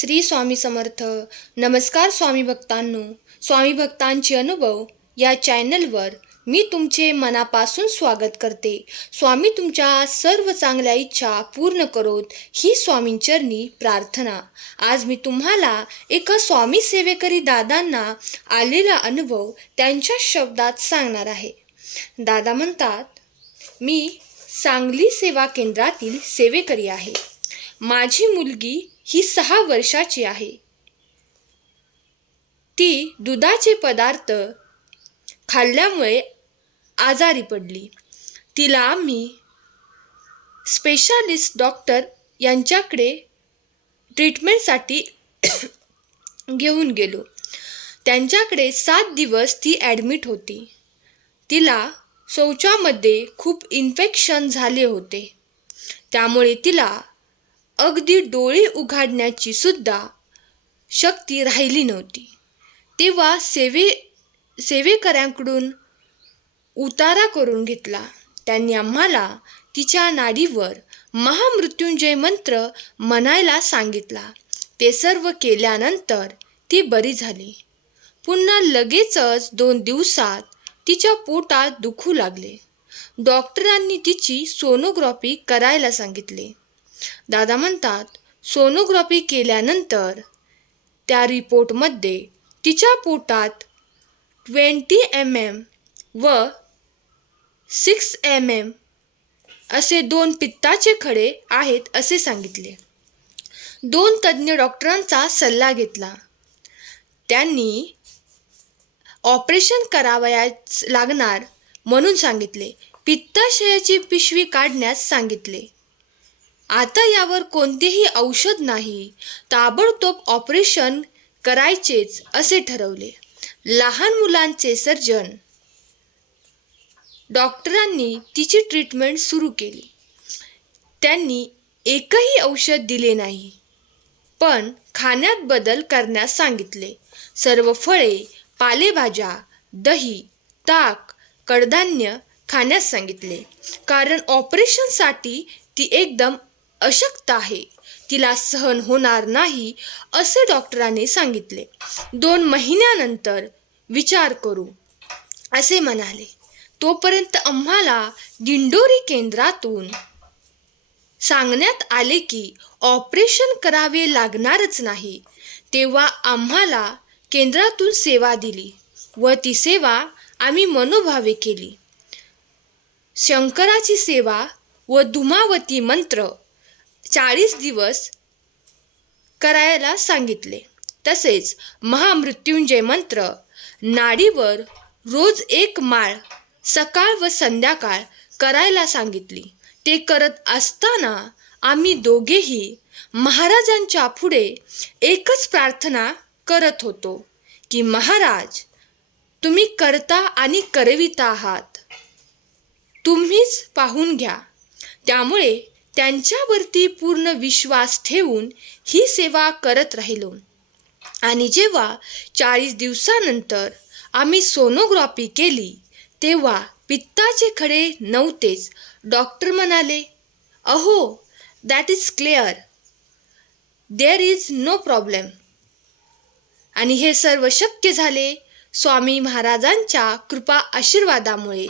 श्री स्वामी समर्थ. नमस्कार स्वामी भक्तांनो. स्वामी भक्तांचे अनुभव या चॅनलवर मी तुमचे मनापासून स्वागत करते. स्वामी तुमच्या सर्व चांगल्या इच्छा पूर्ण करोत ही स्वामींचरणी प्रार्थना. आज मी तुम्हाला एका स्वामी सेवेकरी दादांना आलेला अनुभव त्यांच्या शब्दात सांगणार आहे. दादा म्हणतात, मी सांगली सेवा केंद्रातील सेवेकरी आहे. माझी मुलगी ही 6 वर्षाची आहे. ती दुधाचे पदार्थ खाल्ल्यामुळे आजारी पडली. तिला आम्ही स्पेशालिस्ट डॉक्टर यांच्याकडे ट्रीटमेंटसाठी घेऊन गेलो. त्यांच्याकडे 7 दिवस ती ॲडमिट होती. तिला शौचामध्ये खूप इन्फेक्शन झाले होते. त्यामुळे तिला अगदी डोळे उघडण्याची सुद्धा शक्ती राहिली नव्हती. तेव्हा सेवेकऱ्यांकडून उतारा करून घेतला. त्यांनी आम्हाला तिच्या नाडीवर महामृत्युंजय मंत्र म्हणायला सांगितला. ते सर्व केल्यानंतर ती बरी झाली. पुन्हा लगेचच 2 दिवसात तिच्या पोटात दुखू लागले. डॉक्टरांनी तिची सोनोग्राफी करायला सांगितले. दादा म्हणतात, सोनोग्राफी केल्यानंतर त्या रिपोर्टमध्ये तिच्या पोटात 20 mm व 6 mm असे 2 पित्ताचे खडे आहेत असे सांगितले. 2 तज्ज्ञ डॉक्टरांचा सल्ला घेतला. त्यांनी ऑपरेशन करावयास लागणार म्हणून सांगितले. पित्ताशयाची पिशवी काढण्यास सांगितले. आता यावर कोणतेही औषध नाही, ताबडतोब ऑपरेशन करायचेच असे ठरवले. लहान मुलांचे सर्जन डॉक्टरांनी तिची ट्रीटमेंट सुरू केली. त्यांनी एकही औषध दिले नाही, पण खाण्यात बदल करण्यास सांगितले. सर्व फळे, पालेभाज्या, दही, ताक, कडधान्य खाण्यास सांगितले. कारण ऑपरेशनसाठी ती एकदम अशक्त आहे. तिला सहन होणार नाही असे डॉक्टरांनी सांगितले. 2 महिन्यानंतर विचार करू असे म्हणाले. तोपर्यंत आम्हाला दिंडोरी केंद्रातून सांगण्यात आले की ऑपरेशन करावे लागणारच नाही. तेव्हा आम्हाला केंद्रातून सेवा दिली व ती सेवा आम्ही मनोभावे केली. शंकराची सेवा व धूमावती मंत्र 40 दिवस करायला सांगितले. तसेच महामृत्युंजय मंत्र नाडीवर रोज 1 माळ सकाळ व संध्याकाळ करायला सांगितली. ते करत असताना आम्ही दोघेही महाराजांच्या पुढे एकच प्रार्थना करत होतो की महाराज, तुम्ही करता आणि करविता आहात, तुम्हीच पाहून घ्या. त्यामुळे त्यांच्यावरती पूर्ण विश्वास ठेवून ही सेवा करत राहिलो. आणि जेव्हा 40 दिवसानंतर आम्ही सोनोग्राफी केली तेव्हा पित्ताचे खडे नव्हतेच. डॉक्टर म्हणाले, अहो, that is clear, there is no problem. आणि हे सर्व शक्य झाले स्वामी महाराजांच्या कृपा आशीर्वादामुळे.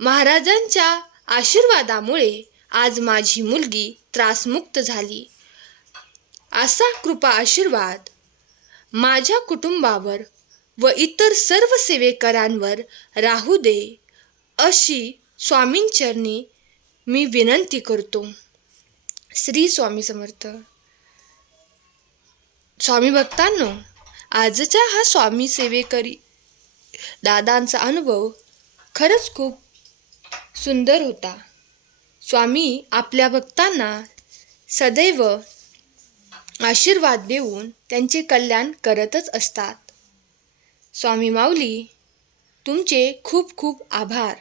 महाराजांच्या आशीर्वादामुळे आज माझी मुलगी त्रासमुक्त झाली. असा कृपा आशीर्वाद माझ्या कुटुंबावर व इतर सर्व सेवेकरांवर राहू दे अशी स्वामींचरणी मी विनंती करतो. श्री स्वामी समर्थ. स्वामी भक्तांनो, आजचा हा स्वामी सेवेकरी दादांचा अनुभव खरंच खूप सुंदर होता. स्वामी आपल्या भक्तांना सदैव आशीर्वाद देऊन त्यांचे कल्याण करतच असतात. स्वामी माऊली, तुमचे खूप खूप आभार.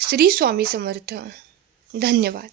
श्री स्वामी समर्थ. धन्यवाद.